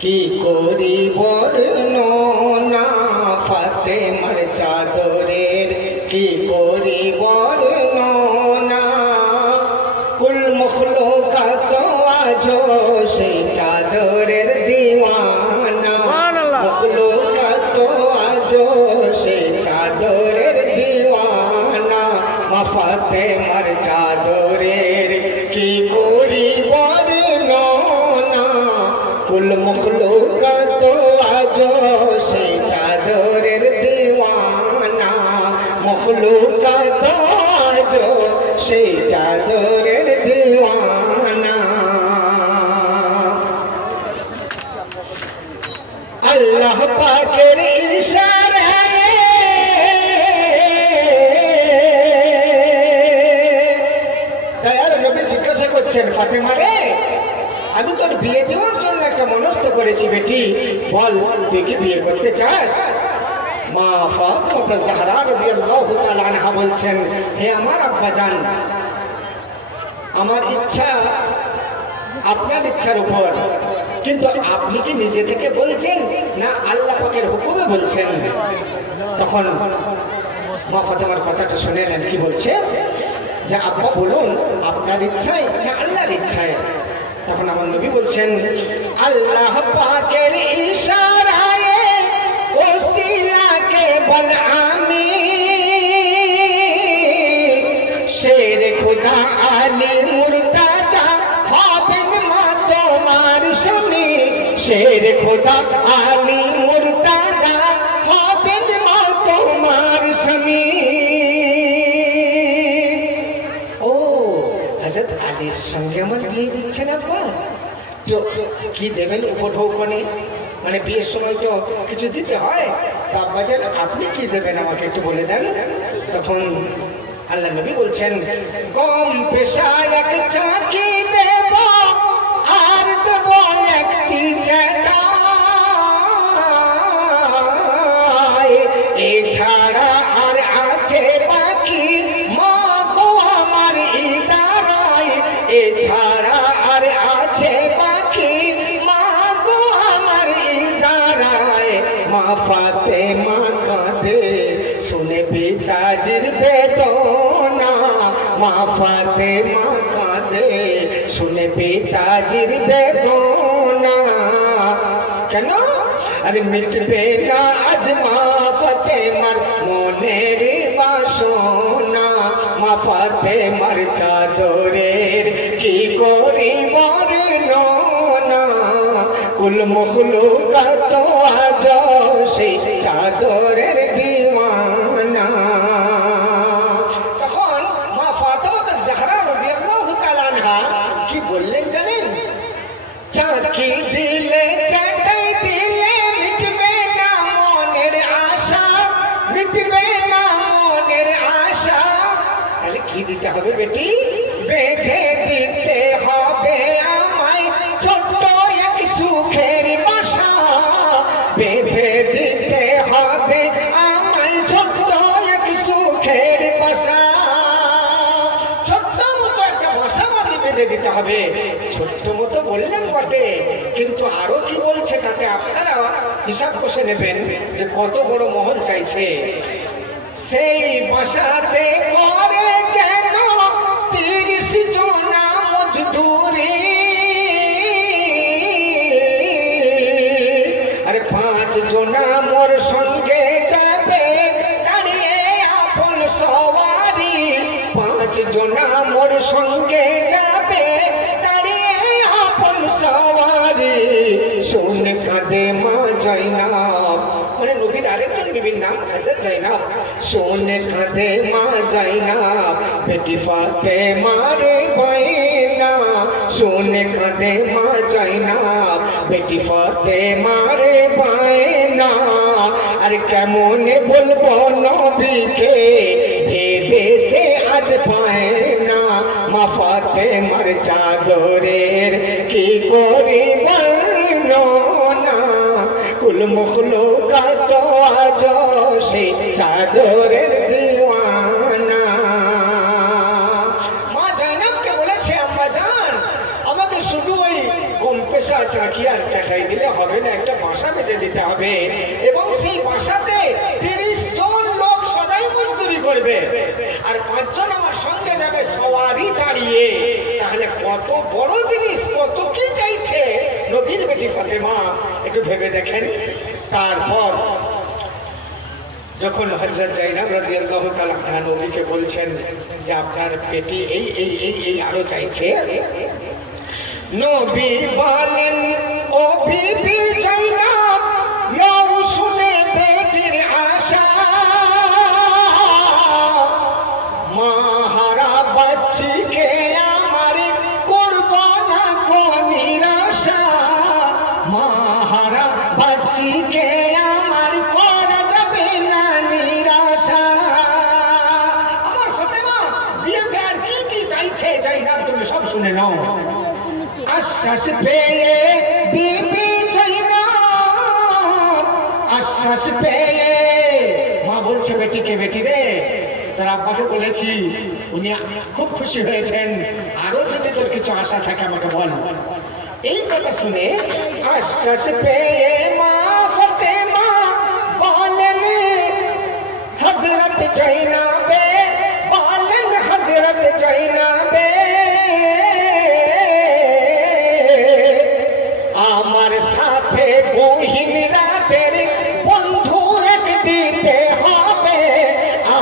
কি করি বর্ণনা ফাতেমার চাদরের, কি করি বর্ণনা কুল মখলুকাত আজো সেই চাদরের দিওয়ানা, মখলুকাত আজো সেই চাদরের দিওয়ানা। মা ফাতেমার চাদরের কি করি বর্ণনা কুল মখলুকাত আজো সেই চাদরের দিওয়ানা, মখলুকাত আজো সেই চাদরের দিওয়ানা। আল্লাহ পাকের ইশারায় দয়ার নবী জিজ্ঞাসা করছেন, ফাতেমা রে, আমি তোর বিয়ে দেওয়ার জন্য একটা মনস্থ করেছি বেটি, বল তুই কি বিয়ে করতে চাস? মা ফাতেমা জাহরা রাদিয়াল্লাহু তাআলা আনহা বলছেন, হে আমার আব্বাজান, আমার ইচ্ছা আপনার ইচ্ছার উপর, কিন্তু আপনি কি নিজে থেকে বলছেন না আল্লাহ পাকের হুকুমে বলছেন? তখন মা ফাতেমার কথাটা শুনে নেন, কি বলছে যে আব্বা বলুন আপনার ইচ্ছায় না আল্লাহর ইচ্ছায়? তখন আমার নবী বলছেন, আল্লাহ পাকের ইশারায় ওসিলাকে বল আমি শের খুদা আলী মুর্তাজা হবেন মা তোমার স্বামী, শের খুদা আলী মুর্তাজা হবেন মা তোমার স্বামী। ও হযরত আলীর সঙ্গে আমার বিয়ে দিচ্ছেন আব্বা, তো কি দেবেন উপঢৌকনে? মানে বিয়ের সময় তো কিছু দিতে হয়, তা আব্বাজান আপনি কি দেবেন আমাকে একটু বলে দেন। তখন আল্লাহ নবী বলছেন, কম পেশায় এক চাকি দেব আর দেব একটি চ্যাটাই, এছাড়া আর আছে বাকি মা গো আমার ইদারায়, এছাড়া আর আছে বাকি মা গো আমার ইদারায়। মা ফাতেমা কাঁদে শুনে পিতাজির বেদনা, মা ফাতেমা কাঁদে শুনে পিতাজির বেদনা। কেন? আরে মিটবে না আজ মা ফাতেমার মনের বাসনা, মা ফাতেমার চাদরের কি করি বর্ণনা কুল মখলুকাত আজো সেই চাদরের দিওয়ানা। তখন মা ফাতেমা জাহরা রাদিয়াল্লাহু তাআলা আনহা কি বললেন জানেন? চাকি দিলে চাটাই দিলে মিটবে না মনের আশা, মিটবে না মনের আশা। তাহলে কি দিতে হবে বেটি? বেঁধে দিতে হবে আমায় ছোট্ট এক সুখের বাসা, বেঁধে দিতে হবে আমায় ছোট্ট এক সুখের বাসা। ছোট্ট মতো একটা বাসা বাঁধে বেঁধে দিতে হবে। ছোট্ট মতো বললেন বটে, কিন্তু আরো কি বলছে তাতে আপনারা হিসাব কষে নেবেন যে কত বড় মহল চাইছে। সেই বাসাতে করে যেন 30 জনা মজদুরি, আরে 5 জনা মোর সঙ্গে যাবে দাঁড়িয়ে আপন সওয়ারি, 5 জনা মোর সঙ্গে যাবে দাঁড়িয়ে আপন সওয়ারি। শুনে কাঁদে মা জাইনাব, মানে নবীর আরেকজন বিবির নাম হযরত জাইনাব। শুনে কাঁদে মা জাইনাব বেটি ফাতেমার বাইনা, শুনে কাঁদে মা জাইনাব বেটি ফাতেমার বাইনা। আর কেমন বলবো নবীকে ভেবে সে আজ পায় না, মা ফাতেমার চাদরের কি করে বর্ণনা কুল মখলুকাত আজো সেই চাদরের দিওয়ানা। মা জাইনাবকে বলেছে, আম্মা জান আমাকে শুধু ওই কম পেশা চাকি আর চাটাই দিলে হবে না, একটা বাসা বেঁধে দিতে হবে এবং সেই বাসাতে 30 জন লোক সদাই মজদুরি করবে আর 5 জন আমার সঙ্গে যাবে সওয়ারি দাঁড়িয়ে। তাহলে কত বড় জিনিস, কত কি চাইছে নবীর বেটি ফাতেমা, একটু ভেবে দেখেন। তারপর যখন হযরত জাইনাব রাদিয়াল্লাহু তাআলা আনহা নবীকে বলছেন যে আপনার পেটি এই এই এই এই আরো চাইছে, নবী বলেন ও বিবি জাইনাব নাও শুনে বেটির আশা, মাহারা বাচ্চিকে আমার করব না কো নিরাশা, মাহারা বাচ্চিকে আমার করা যাবে না নিরাশা। আমার ফাতেমা বিয়েতে আর কি কি চাইছে জাইনাব তুমি সব শুনে নাও। আশ্বাস পেয়ে বিবি জাইনাব, আশ্বাস পেয়ে মা বলছে বেটিকে, বেটি রে তার আব্বাকে বলেছি, উনি খুব খুশি হয়েছেন, আরো যদি তোর কিছু আশা থাকে আমাকে বল। এই কথা শুনে আশ্বাস পেয়ে মা ফাতেমা বলেন হযরত জাইনাবে, বলেন হযরত জাইনাবে আমার সাথে গহীন রাতের বন্ধু এক দিতে হবে,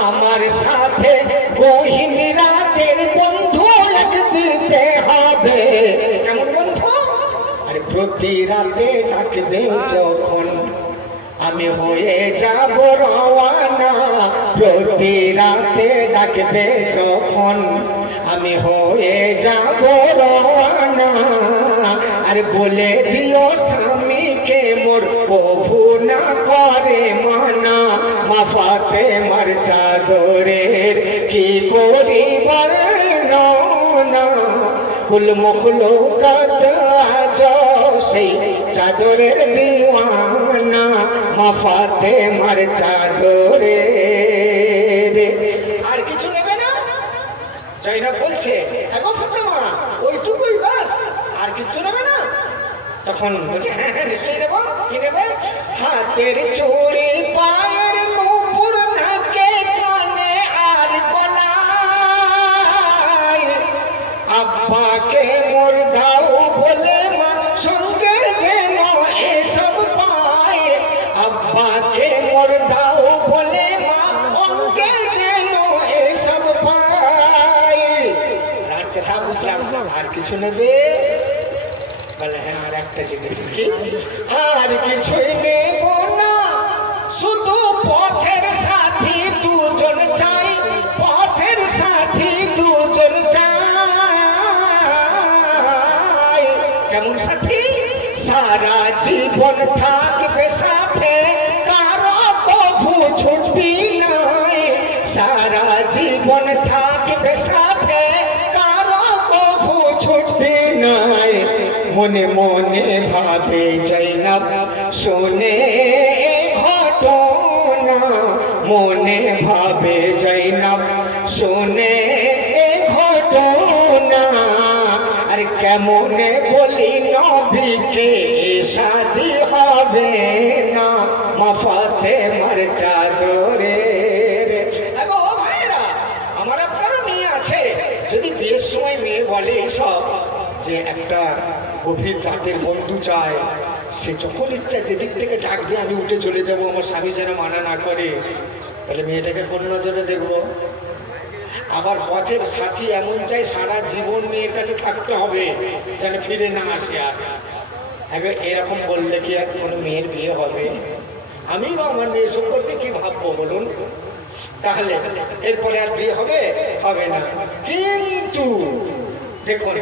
আমার সাথে গহীন রাতের বন্ধু এক দিতে হবে। কেমন বন্ধু? আরে প্রতি রাতে ডাকবে যখন আমি হয়ে যাব রওয়ানা, প্রতি রাতে ডাকবে যখন আমি হয়ে যাব রওয়ানা, আর বলে দিও স্বামীকে মোর কভু না করে মানা, মা ফাতেমার চাদরের কি করি বর্ণনা, কুল মখলুকাত আজ সেই চাদরের দিওয়ানা, মা ফাতেমার চাদরের। আর কিছু নেবে না? জাইনাব বলছে এগো ফাতেমা ওইটুকুই বাস, আর কিছু নেবে না? তখন বলছে হ্যাঁ হ্যাঁ নিশ্চয়ই নেবো। কি নেবে? হাতের চুড়ি, পায়ের নূপুর, নাকে কানে আর গলায়, আব্বাকে মোর দাও বলে মা সঙ্গে যেন এসব পায়, আব্বাকে মোর দাও বলে মা অঙ্গে যেন এসব পায়। রাতটা বুঝলাম, আর কিছু নেবে? বলে হ্যাঁ আর একটা জিনিস। কি? আর কিছুই নেব না, শুধু পথের সাথী দুজন চাই, পথের সাথী দুজন চাই। কেমন সাথী? সারা জীবন থাকবে সাথে, কারো কভু ছুটি নাই, সারা জীবন থাকবে সাথে, কারো কভু ছুটি নাই। মনে মনে ভাবে জাইনাব শোনে ঘটনা, মনে ভাবে জাইনাব শোনে ঘটনা, আর কেমনে বলি নবীকে শাদী হবে না, মা ফাতেমার চাদরের। আগো ভাইরা, আমার আপনারও মেয়ে আছে, যদি বিয়ের সময় মেয়ে বলে সব যে একটা গভীর রাতের বন্ধু চায়, সে যখন ইচ্ছা যেদিক থেকে ডাকবে আমি উঠে চলে যাব, আমার স্বামী যেন মানা না করে, তাহলে মেয়েটাকে কোন নজরে দেখবো? আবার পথের সাথী এমন চাই সারা জীবন মেয়ের কাছে থাকতে হবে, যেন ফিরে না আসে। আর এরকম বললে কি আর কোনো মেয়ের বিয়ে হবে? আমি বা আমার মেয়ে সম্পর্কে কি ভাববো বলুন? তাহলে এরপরে আর বিয়ে হবে? হবে না। কিন্তু দেখুন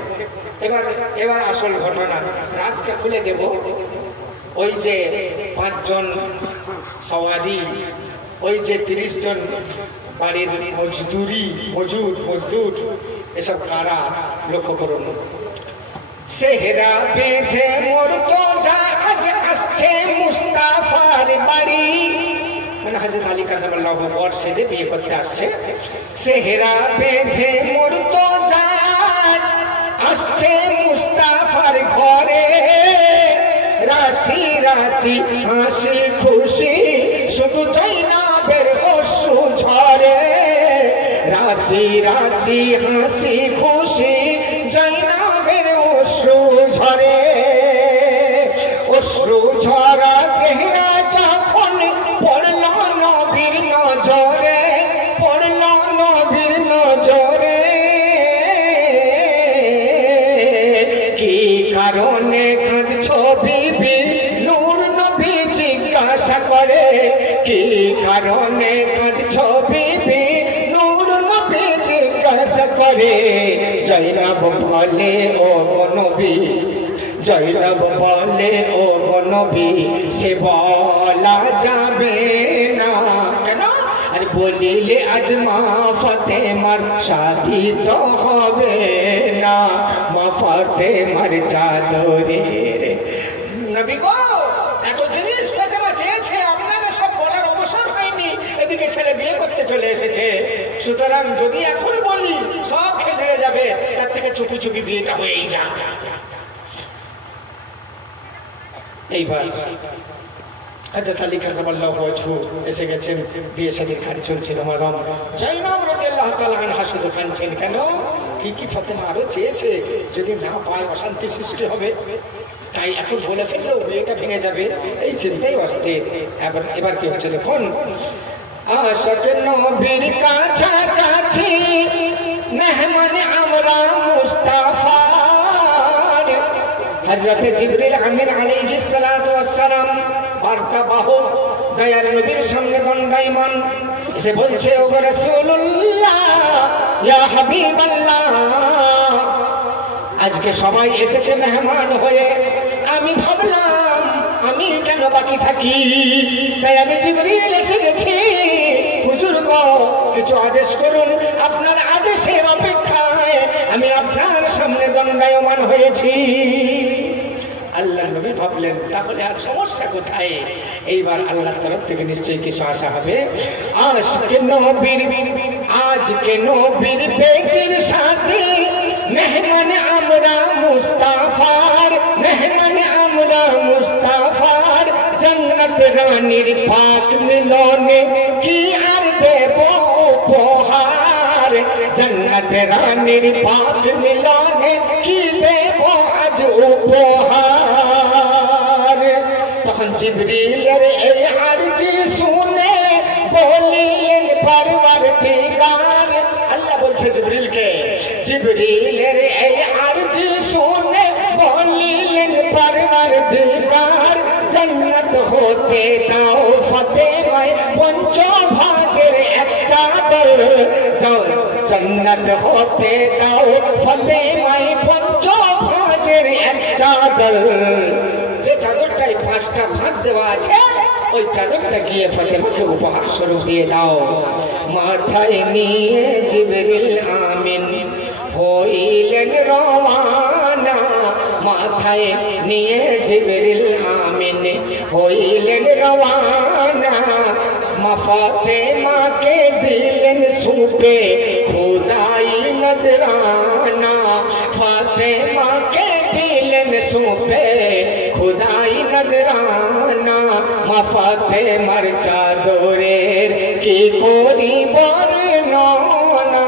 এবার এবার আসল ঘটনা, রাজটা খুলে দেব। ওই যে 5 জন সওয়ারি, ওই যে 30 জন বাড়ির মজদুর, এসব কারা লক্ষ্য করুন। সেহরা বেঁধে মোর তো আজ আসছে মুস্তাফার বাড়ি, মানে হযরত আলী কারামাল্লাহু ওয়াজহু সেজে বিয়ে করতে আসছে। সেহরা বেঁধে মোর তো আজ আসছে মুস্তাফার ঘরে, রাশি রাশি হাসি খুশি শুধু জৈনবের অশ্রু ঝরে রাশি রাশি হাসি খুশি জৈনবের অশ্রু ঝরে অশ্রু ঝরা চেহারা যখন পড়ল নবীর নজরে পড়ল নবীর নজরে কি কারণে কাঁদছো বিবি নূর নবী জিজ্ঞাসা করে কি কারণে কাঁদছো বিবি নূর নবী জিজ্ঞাসা করে জয়নব বলে ও নবী জয়নব বলে ও নবী সে বলা যাবে না কেন আর বলিলে আজ মা ফাতেমার শাদী তো হবে না মা ফাতেমার চাদরে নবী গো এত জিনিস ফাতেমা চেয়েছে আপনারা সব বলার অবসর হয়নি এদিকে ছেলে বিয়ে করতে চলে এসেছে সুতরাং যদি এখন বলি সব খেজড়ে যাবে তার থেকে চুপি চুপি বিয়েটা হয়েই যা এইবার হযরত আলী কারামাল্লাহু ওয়াজহু এসে গেছেন বিয়ে শাদীর কাজ চলছিল মরম জয়নব রাদিয়াল্লাহু তাআলা আনহা শুধু কাঁদছেন কেন কি ফাতেমা আরো চেয়েছে যদি না পায় অশান্তি সৃষ্টি হবে তাই এখন বলে ফেললো বিয়েটা ভেঙে যাবে এই চিন্তাই অস্থির এবার কি হচ্ছে দেখুন আশাক নবীর কাছাকাছি মেহমান আমরা মুস্তাফার হযরত জিবরিল আমিন আলাইহিস সালাতু ওয়াস সালাম বার্তাবাহক দয়ার নবীর সামনে দণ্ডায়মান এসে বলছে ও রাসূলুল্লাহ ইয়া হাবিবাল্লাহ আজকে সবাই এসেছে মেহমান হয়ে আমি ভাবলাম আমি কেন বাকি থাকি তাই আমি জিবরিল এসে গেছি হুজুর গো কিছু আদেশ করুন আপনার আদেশের অপেক্ষায় আমি আপনার সামনে দণ্ডায়মান হয়েছি আল্লাহ নবী ভাবলেন তাহলে আর সমস্যা কোথায় এইবার আল্লাহর তরফ থেকে নিশ্চয়ই কিছু আশা হবে আজকে নবীর বেটির সাথে মেহমান আমরা মুস্তাফার মেহমান আমরা মুস্তাফার জান্নাত রানীর পাক মিলনে কি আর দেব উপহার জান্নাত রানীর পাক মিলনে কি দেব আজ উপহার তখন জিবরিলের এই আরজি শুনে বলিলেন পরওয়ারদিগার আল্লাহ বলছে জিবরিলকে জিবরিলের এই আরজি শুনে বলিলেন পরওয়ারদিগার জান্নাত হতে দাও ফাতেমায় পঞ্চভাজের এক চাদর জান্নাত হতে দাও ফাতেমায় পঞ্চভাজের এক চাদর যে চাদরটায় 5টা ভাঁজ দেওয়া আছে ওই চাদরটা গিয়ে ফাতেমাকে উপহার স্বরূপ দিয়ে দাও মাথায় নিয়ে জিবরিল আমিন হইলেন রওয়ানা মাথায় নিয়ে জিবরিল আমিন হইলেন রওয়ানা মা ফাতেমাকে দিলেন সুপে খোদাই নজরানা ফাতেমাকে দিলেন সুপে খোদাই নজরানা মা ফাতেমার চাদরের কি করি বর্ণনা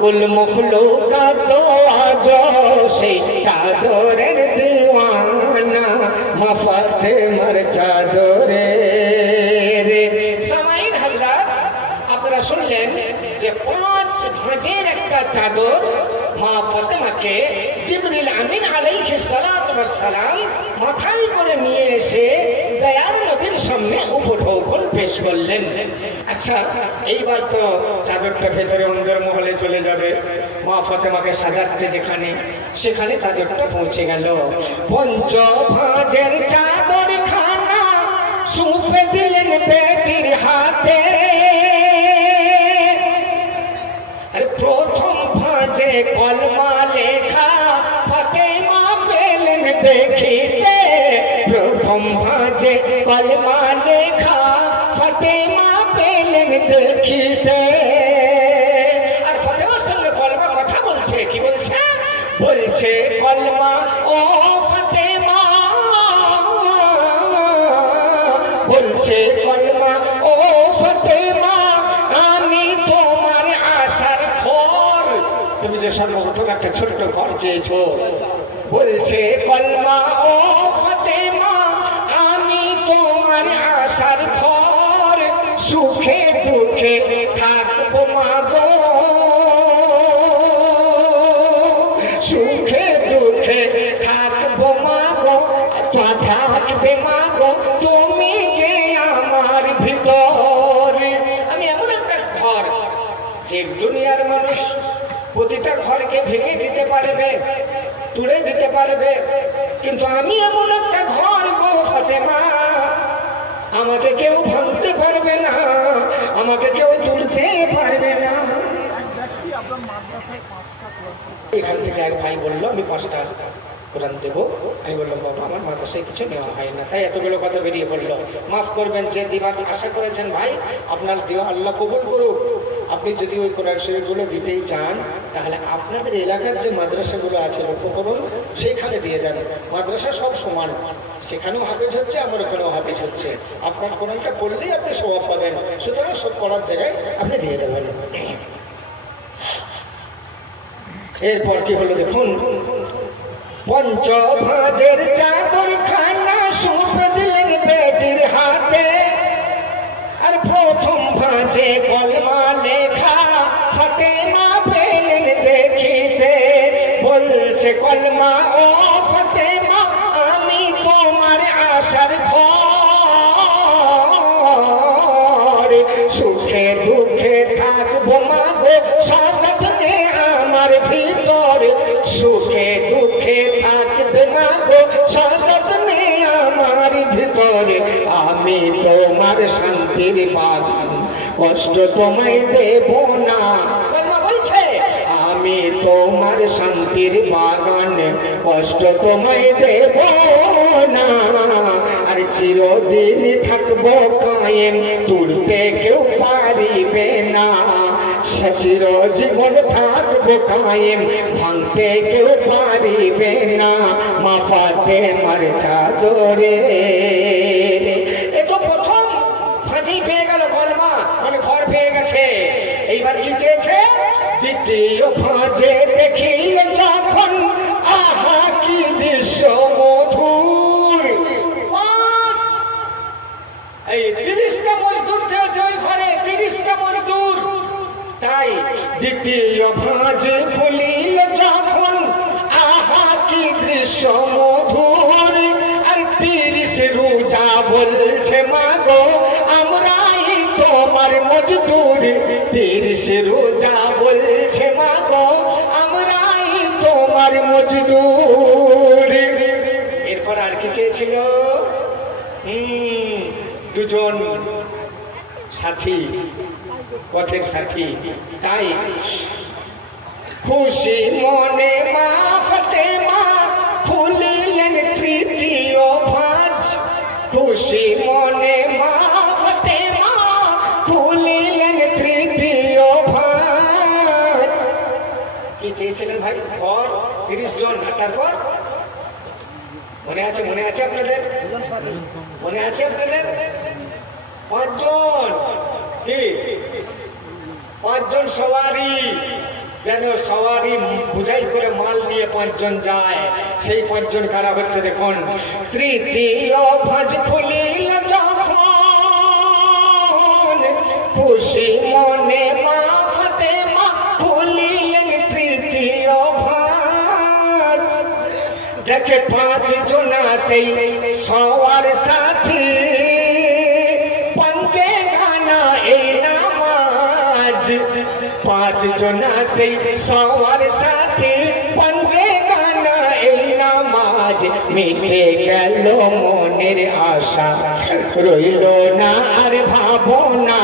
কুল মখলুকাত আজ সেই চাদরের দিওয়ানা মা ফাতেমার চাদরের সামাইন হযরত আপনারা শুনলেন যে 5 ভাঁজের একটা চাদর মা ফাতেমাকে জিবরিল আমিন আলাইহিস সালাতু ওয়াস সালাম মাথায় করে নিয়ে এসে দয়ার নবীর সামনে উপঢৌকন পেশ করলেন আচ্ছা এইবার তো চাদরটা ভেতরে অন্দরমহলে চলে যাবে মা ফাতেমাকে সাজাচ্ছে যেখানে সেখানে চাদরটা পৌঁছে গেল পঞ্চভাজের চাদর খানা সুপে দিলেন বেটির হাতে প্রথম ভাঁজে কলমা লেখা ফাতেমা পেলেন দেখিতে প্রথম ভাঁজে কলমা লেখা ফাতেমা পেলেন দেখিতে আর ফাতেমার সঙ্গে কলমা কথা বলছে কি বলছে বলছে কলমা ও ফাতেমা সর্বপ্রথম একটা ছোট্ট ঘর চেয়েছো, বলছে কলমা ও ফাতেমা আমি তোমার আশার ঘর, সুখে দুঃখে থাকবো মাগো, সুখে দুঃখে থাকবো মাগো, থাকবে মাগো তুমি যে আমার ভিতর। আমি এমন একটা ঘর যে দুনিয়ার মানুষ প্রতিটা ঘরকে ভেঙে দিতে পারবে, তুলে দিতে পারবে, কিন্তু আমি এমন একটা ঘর গো ফাতেমা, আমাকে কেউ ভাঙতে পারবে না, আমাকে কেউ তুলতে পারবে না। এখান থেকে এক ভাই বললো আমি 5টা কোরআন দেবো। আমি বললাম বাবা আমার মাদ্রাসায় কিছু নেওয়া হয় না, তাই এতগুলো কথা বেরিয়ে পড়লো। মাফ করবেন, যে দিবার আশা করেছেন ভাই আপনার দেওয়া আল্লাহ কবুল করুক। আপনি যদি ওই কোরআন শরীফগুলো দিতেই চান তাহলে আপনাদের এলাকার যে মাদ্রাসাগুলো আছে লক্ষ্য করুন, সেইখানে দিয়ে যান। মাদ্রাসা সব সমান, সেখানেও হাফেজ হচ্ছে, আমার ওখানেও হাফেজ হচ্ছে। আপনার কোরআনটা পড়লেই আপনি সওয়াব পাবেন, সুতরাং সব পড়ার জায়গায় আপনি দিয়ে দেবেন। এরপর কি হলো দেখুন, পঞ্চভাজের চাদর খানা সঁপে দিলেন বেটির হাতে, আর প্রথম ভাজে কলমা লেখা ফাতেমা পেলেন দেখিতে। বলছে কলমা ও ফাতেমা আমি তোমার আশার ঘর, সুখে দুঃখে থাকবো মাগো সযত্নে আমার ভিতর, সুখে দুঃখে থাকবে মাগো সযত্নে আমার ভিতর। আমি তোমার শান্তির বাগান কষ্ট তোমায় দেব না, বলছে আমি তোমার শান্তির বাগান কষ্ট তোমায় দেব না, আর চিরদিন থাকবো কায়েম তুলতে কেউ পারিবে না, চির জীবন থাকবো কায়েম ভাঙতে কেউ পারিবে না, মা ফাতেমার চাদরে। এ তো প্রথম ভাজি পেয়ে গেল কলমা, মানে ঘর পেয়ে গেছে। এইবার কি চেয়েছে, দ্বিতীয় ভাজে দেখিল যখন আহা কি দৃশ্য মধুর। এই 30টা মজদুর চেয়েছে ওই ঘরে, 30টা মজদুর। তাই দ্বিতীয় ভাঁজ খুলিল যখন আহা কি দৃশ্য মধুর, আর 30 রোজা বলছে মাগো আমরাই তোমার মজদুর, 30 রোজা বলছে মাগো আমরাই তোমার মজদুর। এরপর আর কি চেয়েছিল, দুজন সাথী, পথের সাথী। তাই খুশি মনে মা ফাতেমা খুলিলেন তৃতীয় ভাঁজ, খুশি মনে মা ফাতেমা খুলিলেন তৃতীয় ভাঁজ। কি চেয়েছিলেন ভাই, ঘর 30 জন, তারপর মনে আছে, মনে আছে আপনাদের, মনে আছে আপনাদের 5 জন, কি 5 জন সওয়ারি, যেন সওয়ারি বুঝাই করে মাল নিয়ে 5 জন যায়, সেই 5 জন কারা হচ্ছে দেখুন। তৃতীয় ভাঁজ খুলিল যখন খুশি মনে মা ফাতেমা খুলিলেন তৃতীয় ভাঁজ, দেখে 5 জন সেই সওয়ার সাথী পঞ্জে গানা এই নামাজ, 5 জন সেই সওয়ার সাথী পঞ্জে গানা এই নামাজ। মিটে গেল মনের আশা রইল না আর ভাবনা,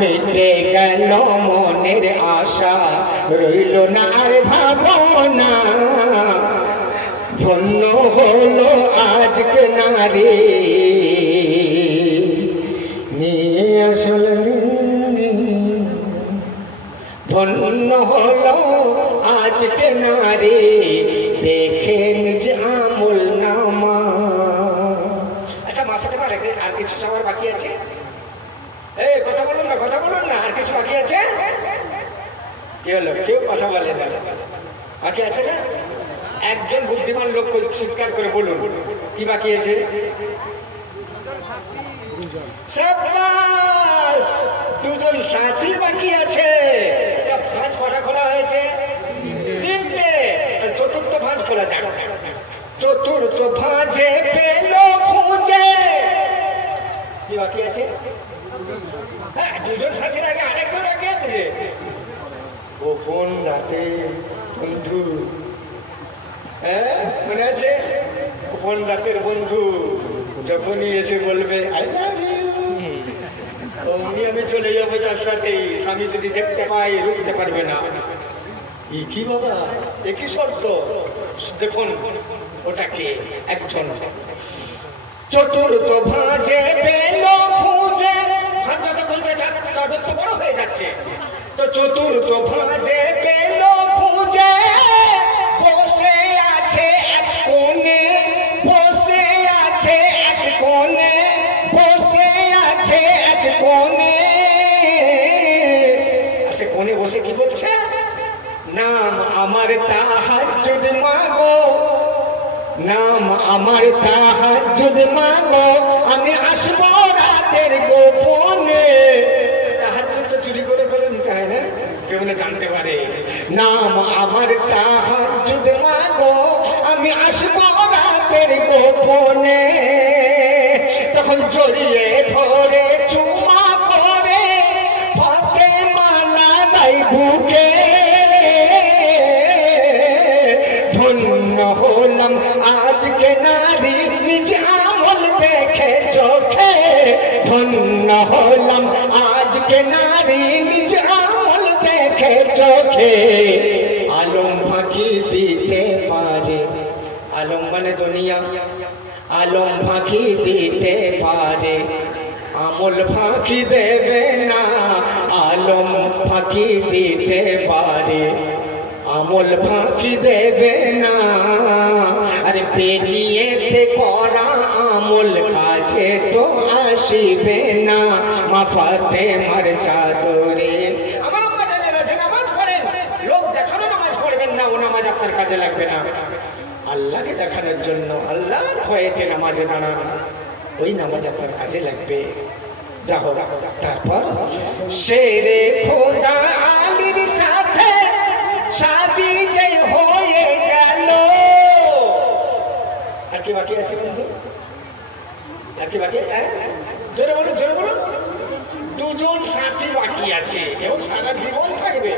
মিটে গেল মনের আশা রইল না আর ভাবনা, ধন্য হলো আজকে নারী নিয়ে আসলে, ধন্য হলো আজকে নারী দেখে নিজ আমল নামা। আচ্ছা মা ফাতেমা আর কিছু চাওয়ার বাকি আছে? এই কথা বলুন না, কথা বলুন না, আর কিছু বাকি আছে? কি হলো, কেউ কথা বলে না? বাকি আছে না? একজন বুদ্ধিমান লোক চিৎকার করে বলুন কি বাকি আছে? সাবাস, দুজন সাথী বাকি আছে। ভাঁজ কটা খোলা হয়েছে? 3টে। চতুর্থ ভাঁজ খোলা যাক। চতুর্থ ভাঁজে পেল খুঁজে কি বাকি আছে? হ্যাঁ, দুজন সাথীর আগে আরেকজন বাকি আছে যে গোপন রাতে বন্ধু। হ্যাঁ, মনে আছে? গোপন রাতের বন্ধু যখনই এসে বলবে আই লাভ ইউ, অমনি আমি চলে যাবো তার সাথেই। স্বামী যদি দেখতে পাই রুখতে পারবে না। কি বাবা, একই শর্ত। দেখুন ওটাকে একজন। চতুর্থ ভাঁজে পেল খুঁজে, ভাঁজ যত বলছে চাদর তো বড় হয়ে যাচ্ছে। তো চতুর্থ ভাঁজে পেল খুঁজে, বসে আছে এক কোণে, বসে আছে এক কোণে, বসে আছে এক কোণে। সে কোণে বসে কি বলছে? নাম আমার তাহাজ্জুদ মাগো, নাম আমার তাহাজ্জুদ মাগো, আমি আসবো রাতের গোপনে। তাহাজ্জুদ তো চুরি করে করে নিতে হয় না, কেউ না জানতে পারে। নাম আমার তাহাজ্জুদ মাগো, আমি আসবো রাতের গোপনে। তখন জড়িয়ে ধরে চুমা করে ফাতেমা লাগাই বুকে। ধন্য হলাম আজকে নারী নিজ আমল দেখে চোখে, ধন্য হলাম আজকে নারী নিজ আমল দেখে চোখে। আলম ফাঁকি দিতে পারে, আলম মানে দুনিয়া, আলম ফাঁকি দিতে পারে, আমল ফাঁকি দেবে না। আলম ফাঁকি দিতে পারে, আমল ফাঁকি দেবে না। আরে বেরিয়েতে করা আমল কাজে তো আসিবে না। মা ফাতেমার চাদরে। আমার আম্মা জানেন আছে নামাজ পড়েন, লোক দেখানো নামাজ পড়বেন না, ও নামাজ আপনার কাজে লাগবে না। আল্লাহকে দেখানোর জন্য আল্লাহর ভয়েতে নামাজে দাঁড়ান, ওই নামাজ আপনার কাজে লাগবে। যা হোক, তারপর শেরে খোদা আলীর সাথে শাদি যে হয়ে গেল। আর কি বাকি আছে বন্ধু? আর কি বাকি? জোরে বলুন, জোরে বলুন। দুজন সাথী বাকি আছে এবং সারা জীবন থাকবে।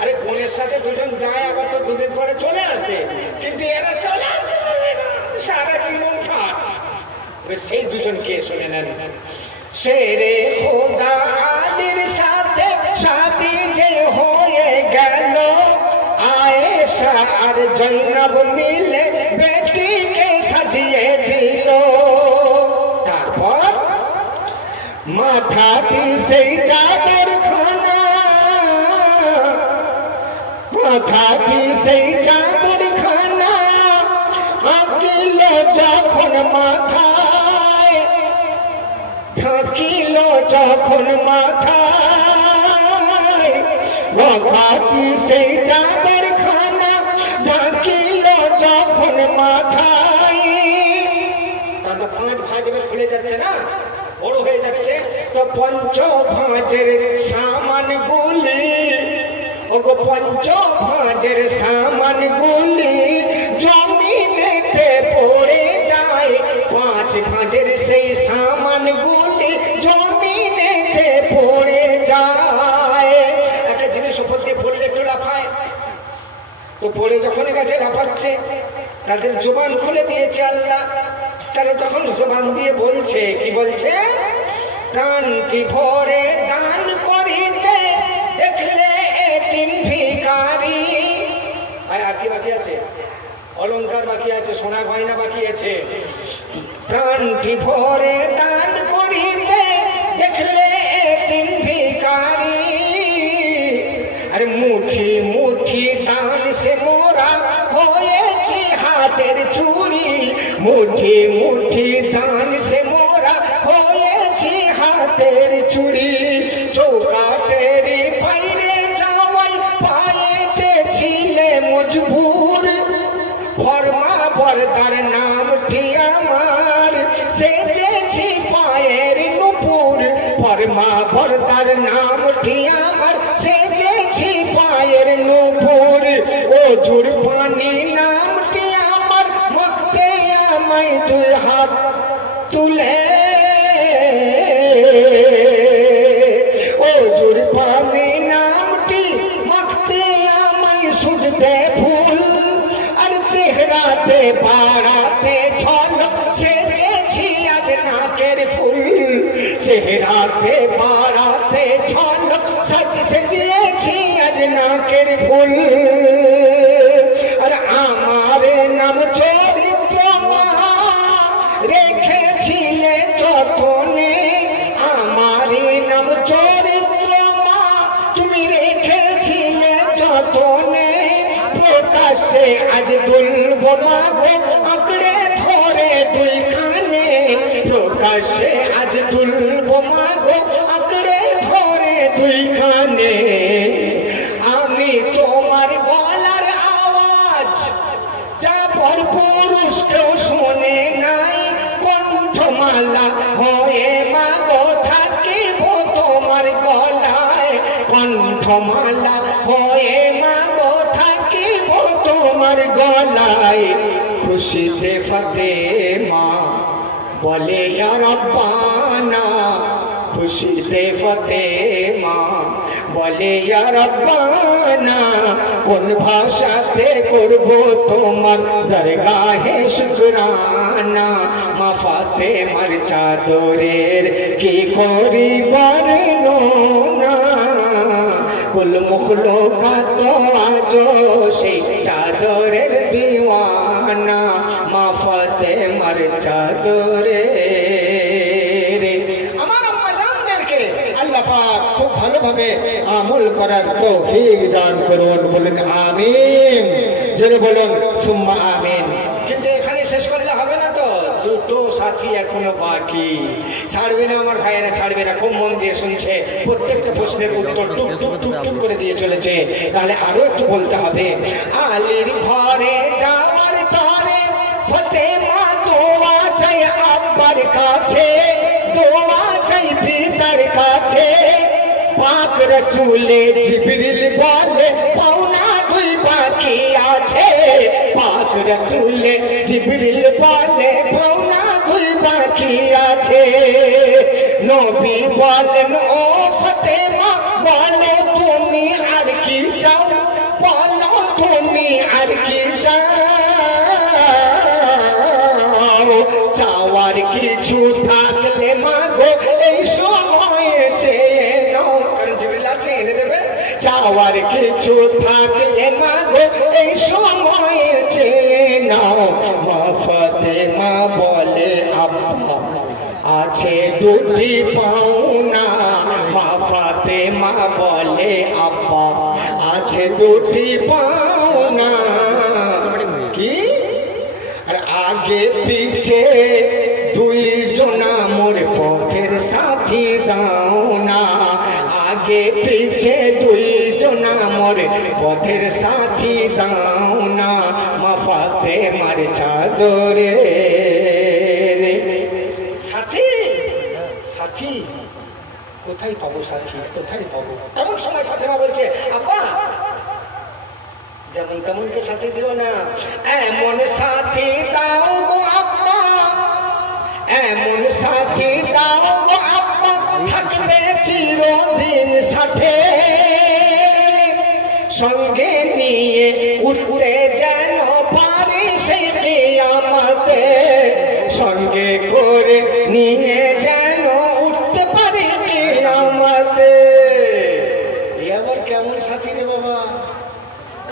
আরে বোনের সাথে দুজন যায়, আবার তো দুদিন পরে চলে আসে, কিন্তু এরা চলে আসতে পারবে না, সারা জীবন থাক। সেই দুজনকে শুনে নেন। শেরে খোদা আলীর সাথে শাদি যে হয়ে গেল, আয়েশা আর জৈনব মিলে বেটিকে সাজিয়ে দিল। তারপর মাথাটি সেই চাদর খানা, মাথাটি সেই চাদর খানা আঁকিল যখন মাথায়, ঢাকিল যখন মাথায়। মাথাটি সেই চাদর খানা ঢাকিল যখন মাথায়। তাহলে 5 ভাঁজ এবার খুলে যাচ্ছে না, বড় হয়ে যাচ্ছে। তো পঞ্চ ভাঁজের সামান গুলি, ওগো পঞ্চ ভাঁজের সামান গুলি জমিনেতে পড়ে যায়। 5 ভাঁজের সেই সামান গুলি জমিনেতে পড়ে যায়। একটা জিনিস ওপর দিয়ে পড়লে একটু লাফায়, তো পড়ে যখন গেছে লাফাচ্ছে, তাদের জবান খুলে দিয়েছে আল্লাহ। তারা তখন জবান দিয়ে বলছে, কি বলছে? প্রাণটি ভরে দান করিতে দেখলে এতিম ভিখারি। আর কি বাকি আছে? অলংকার বাকি আছে, সোনা গয়না বাকি আছে। প্রাণটি ভরে দান করিতে দেখলে এতিম ভিখারি। আরে মুঠি মুঠি দান সে মোরা হয়েছি হাতের চুরি, মুঠি মুঠি দান সে মোরা হয়েছি হাতের চুরি। চৌকাটের বাইরে যাওয়াই পায়েতে ছিলে মজবুত। সেজেছি পায়ের নুপুর ফরমা বরদার নামটি আমার সেজেছি পায়ের নুপুর ওজুর পানি নামটি আমার মাখতে আমায় দুই হাত তুলে ওজুর পানি নামটি মাখতে আমায় সুজতে ফুল আর চেহারাতে বাড়াতে ঝলক সেজেছি আজ নাকের ফুল চেহারাতে বাড়াতে ঝলক সেজেছি আজ নাকের ফুল আর আমার নাম চরিত্র মা রেখেছিলে যতনে আমার নাম চরিত্র মা তুমি রেখেছিলে যতনে প্রকাশ্যে আজ দুলবো মাগো আঁকড়ে ধরে দুই কানে প্রকাশ্যে আজ দুলবো মাগো আঁকড়ে ধরে দুই কানে আমি তোমার গলার আওয়াজ যা পর পুরুষ কেউ শোনে নাই কণ্ঠমালা হয়ে মাগো থাকিব তোমার গলায় কণ্ঠমালা হয়ে মাগো থাকিব তোমার গলায় খুশিতে ফাতেমা বলে ইয়া রব্বানা খুশিতে ফাতেমা বলে ইয়া রব্বানা কোন ভাষাতে করব তোমার দরগাহে শুকরানা মা ফাতেমার চাদরের কি করি বর্ণনা কুল মুখলুকাত আজো সেই চাদরের দিওয়ানা মা ফাতেমার চাদরের আমার আম্মা জানদেরকে আল্লাহ পাক খুব ভালোভাবে আমল করার তৌফিক দান করুন বলেন আমিন জোরে বলুন সুম্মা আমিন কিন্তু এখানে শেষ করলে হবে না তো দুটো সাথী এখনো বাকি ছাড়বে না আমার ভাইয়েরা ছাড়বে না খুব মন দিয়ে শুনছে প্রত্যেকটা প্রশ্নের উত্তর টুক টুক টুক টুক করে দিয়ে চলেছে তাহলে আরো একটু বলতে হবে আলীর ঘরে যাওয়ার তরে ফাতেমা দোয়া চাই আব্বার কাছে দোয়া চাই পিতার কাছে পাক রসুলে জিবরিল বলে পাওনা দুই বাকি আছে পাক রসুলে জিবরিল বলে পাওনা দুই বাকি আছে নবী বলেন ও ফাতেমা বলো তুমি আর কি চাও বলো তুমি আর কি চাও চাওয়ার কিছু থাকলে মাগো এই সময়ে চেয়ে নাও কারণ জিবরিল আছে এনে দেবে চাওয়ার কিছু থাকলে মাগো এই সময়ে চেয়ে নাও মা ফাতেমা বলে আব্বা আছে দুটি পাওনা মা ফাতেমা বলে আব্বা আছে দুটি পাওনা কি আর আগে পিছে দুই জনা মোর পথের সাথী দাও না আগে পিছে দুই জনা মোর পথের সাথী দাও না মা ফাতেমার চাদরে সাথী সাথী কোথায় পাবো সাথী কোথায় পাবো এমন সময় ফাতেমা বলছে আব্বা যেমন তেমনকে সাথী দিও না এমন সাথী দাও গো আব্বা এমন সাথী দাও গো আব্বা থাকবে চিরদিন সাথে সঙ্গে নিয়ে উঠতে যেন পারি সেই কিয়ামতে সঙ্গে করে নিয়ে যেন উঠতে পারি কিয়ামতে আবার কেমন সাথী রে বাবা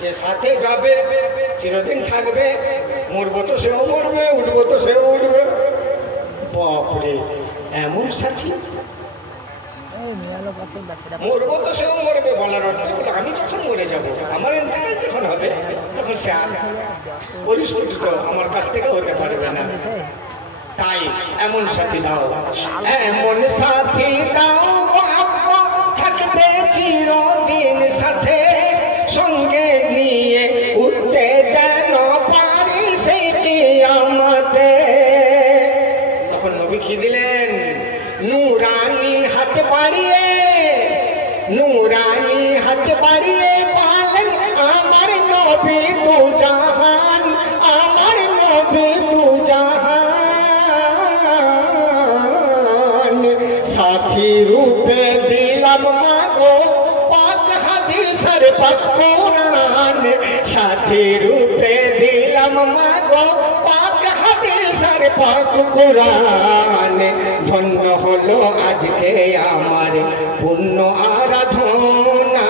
যে সাথে যাবে চিরদিন থাকবে মরবো তো সেও মরবে উঠবো তো সেও উঠবে বাপরে এমন সাথী মরবো তো সেও মরবে বলার অর্থ আমি যখন মরে যাবো আমার ইন্তেকাল যখন হবে তখন সে পরিস্ফুটিত আমার কাছ থেকে হতে পারবে না তাই এমন সাথী দাও এমন সাথী দাও আব্বা থাকবে চিরদিন সাথে সঙ্গে নিয়ে উঠতে যেন পারি সেই কিয়ামতে তখন কি দিলেন? নুরানি হাত বাড়িয়ে, নুরানি হাত বাড়িয়ে পালেন আমার নবী দু জাহান, আমার নবী দু জাহান। সাথী রূপে দিলাম মাগো পাক হাদিসের পাক কোরআন, সাথী রূপে দিলাম মাগো পাক হাদিসের পাক কোরআন। ধন্য হলো আজকে আমার পুণ্য আরাধনা,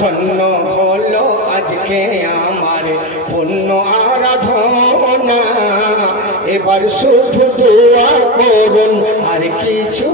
ধন্য হলো আজকে আমার পুণ্য আরাধনা। এবার শুধু দোয়া করুন আর কিছু